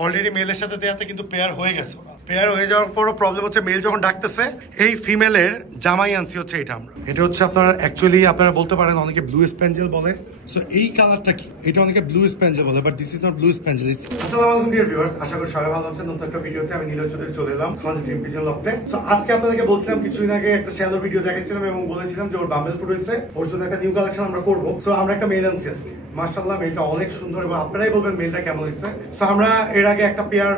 Already মেলের সাথে দেয়াতে কিন্তু pair হয়ে গেছে। পেয়ার হয়ে যাওয়ার পরও প্রবলেম হচ্ছে মেল যখন ডাকতেছে এই ফিমেলের জামাই আনছি হচ্ছে এটা আমরা। এটা হচ্ছে আপনারা অ্যাকচুয়ালি আপনারা বলতে পারেন অনেকে ব্লু স্প্যাঞ্জেল বলে। সো এই কালারটা কি? এটা অনেকে ব্লু স্প্যাঞ্জেল বলে, but this is not blue spangle. আসসালামু আলাইকুম ডিয়ার ভিউয়ার্স, আশা করি সবাই ভালো আছেন। নতুন একটা ভিডিওতে আমি নীলয় চৌধুরী চলে এলাম আমাদের ড্রিম পিজন লফটে। সো আজকে আপনাদেরকে বলছিলাম কিছুদিন আগে একটা শ্যালো ভিডিও দেখাইছিলাম এবং বলেছিলাম যে ওর বাম্বেল ফুড হয়েছে, ওর জন্য একটা নিউ কালেকশন আমরা করবো। সো আমরা একটা মেল আনছি আজকে। মাশাআল্লাহ মেলটা অনেক সুন্দর এবং আপনারাই বলবেন মেলটা কেমন হয়েছে। সো আমরা এর আগে একটা পেয়ার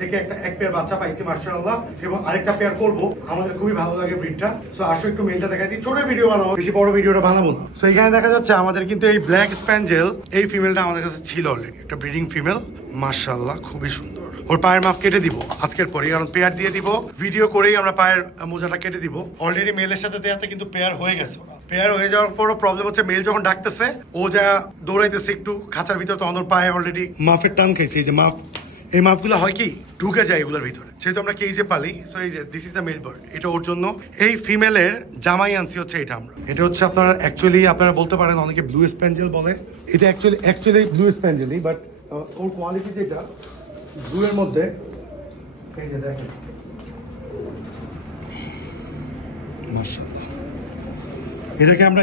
থেকে এক পেয়ার বাচ্চা পাইছি মাশাআল্লাহ, এবং আরেকটা পেয়ার করবো। আমাদের খুবই ভালো লাগে ব্রিডটা। সো আসো একটু মেলটা দেখাই দিই। ছোট ভিডিও বানাবো, বেশি বড় ভিডিওটা বানাবো না। সো এখানে দেখা যাচ্ছে আমাদের কিন্তু এই ব্ল্যাক স্প্যাঞ্জেল এই ফিমেলটা আমাদের কাছে ছিল অলরেডি, একটা ব্রিডিং ফিমেল মাশাআল্লাহ খুবই সুন্দর। ওর পায়ের মাপ কেটে দিব আজকের পরে, কারণ পেয়ার দিয়ে দিব, ভিডিও করেই আমরা পায়ের মোজাটা কেটে দিব। অলরেডি মেলের সাথে দেয়াতে কিন্তু পেয়ার হয়ে গেছে। পেয়ার হয়ে যাওয়ার পরও প্রবলেম হচ্ছে মেল যখন ডাকতেছে ও যা দৌড়াইতেছে একটু খাঁচার ভিতরে, তখন ওর পায়ে অলরেডি মাফের টান খাইছে। এই যে মাফ, এই মাপগুলো হয় কি ঢুকে যায় এগুলোর ভিতরে, যেহেতু আমরা কেজে পালি। সো এই যে this is the male bird, এটা ওর জন্য এই ফিমেলের জামাই আনছি হচ্ছে এটা আমরা। এটা হচ্ছে আপনারা অ্যাকচুয়ালি আপনারা বলতে পারেন অনেকে ব্লু স্প্যাঞ্জেল বলে। এটা অ্যাকচুয়ালি ব্লু স্প্যাঞ্জেলই, বাট ওর কোয়ালিটি যেটা ব্লু এর মধ্যে, এই যে দেখেন মাশাআল্লাহ। এটাকে আমরা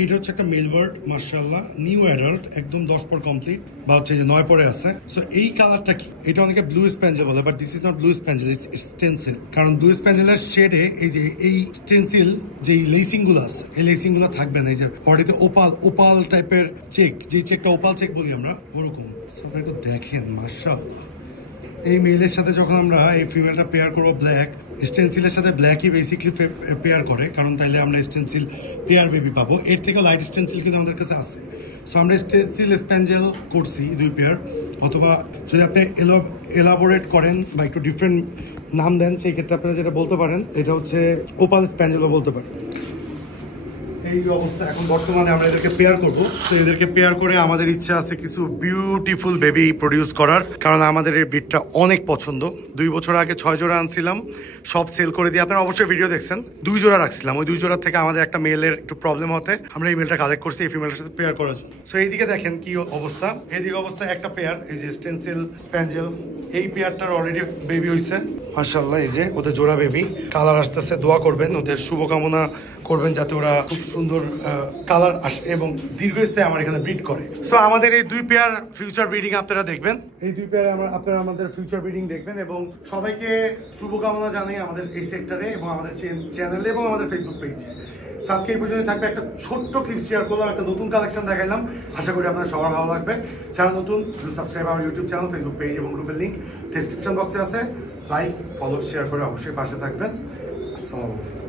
এইটা হচ্ছে একটা মেল বার্ড মাশাআল্লাহ, নিউ অ্যাডাল্ট, একদম 10 পর কমপ্লিট, বা হচ্ছে যে 9 পরে আছে। সো এই কালারটা কি? এটা অনেকে ব্লু স্প্যাঞ্জেল বলে, but this is not blue spangle, it's stencil. কারণ ব্লু স্প্যাঞ্জেলের শেডে এই যে এই স্টেনসিল যে লেসিং গুলো আছে, এই লেসিং গুলো থাকবে না। এই যে বডিতে ওপাল টাইপের চেক, যে চেকটা ওপাল চেক বলি আমরা, ওরকম। সবাই একটু দেখেন মাশাআল্লাহ। এই মেলের সাথে যখন আমরা এই ফিমেলটা পেয়ার করবো, ব্ল্যাক স্টেনসিলের সাথে ব্ল্যাকই বেসিকলি পেয়ার করে, কারণ তাইলে আমরা স্টেনসিল পেয়ার বেবি পাবো। এর থেকেও লাইট স্টেনসিল কিন্তু আমাদের কাছে আছে। সো আমরা স্টেনসিল স্প্যাঞ্জেল করছি 2 পেয়ার, অথবা যদি আপনি এলাবোরেট করেন বা একটু ডিফারেন্ট নাম দেন, সেই ক্ষেত্রে আপনারা যেটা বলতে পারেন এটা হচ্ছে ওপাল স্প্যাঞ্জেলও বলতে পারেন। এই অবস্থা এখন বর্তমানে আমরা এদেরকে পেয়ার করবো। তো এদেরকে পেয়ার করে আমাদের ইচ্ছা আছে কিছু বিউটিফুল বেবি প্রডিউস করার, কারণ আমাদের এই ব্রিডটা অনেক পছন্দ। 2 বছর আগে 6 জোড়া আনছিলাম, সব সেল করে দিয়ে, আপনারা অবশ্যই ভিডিও দেখছেন। 2 জোড়া রাখছিলাম, ওই 2 জোড়া থেকে আমাদের একটা মেলের একটু প্রবলেম হতে আমরা এই মেলটা কালেক্ট করছি এই ফিমেলের সাথে পেয়ার করার জন্য। সো এইদিকে দেখেন কি অবস্থা, এইদিকে অবস্থা একটা পেয়ার, এই যে স্টেনসিল স্প্যাঞ্জেল, এই পেয়ারটার অলরেডি বেবি হয়েছে মাশাআল্লাহ। এই যে ওদের জোড়া বেবি, কালার আসতেছে, দোয়া করবেন, ওদের শুভকামনা করবেন যাতে ওরা খুব সুন্দর কালার আসে এবং দীর্ঘস্থায়ী আমার এখানে ব্রিড করে। সো আমাদের এই 2 পেয়ার ফিউচার ব্রিডিং আপনারা দেখবেন, এই 2 পেয়ারে আপনারা আমাদের ফিউচার ব্রিডিং দেখবেন, এবং সবাইকে শুভকামনা জানাই আমাদের এই সেক্টরে এবং আমাদের চ্যানেলে এবং আমাদের ফেসবুক পেজে। আজকে এই পর্যন্ত থাকবে, একটা ছোট্ট ক্লিপ শেয়ার করলাম, একটা নতুন কালেকশন দেখাইলাম, আশা করি আপনার সবার ভালো লাগবে। যারা নতুন সাবস্ক্রাইব আমার ইউটিউব চ্যানেল, ফেসবুক পেজ এবং গ্রুপের লিঙ্ক ডেসক্রিপশন বক্সে আছে। লাইক, ফলো, শেয়ার করে অবশ্যই পাশে থাকবেন। আসসালামু আলাইকুম।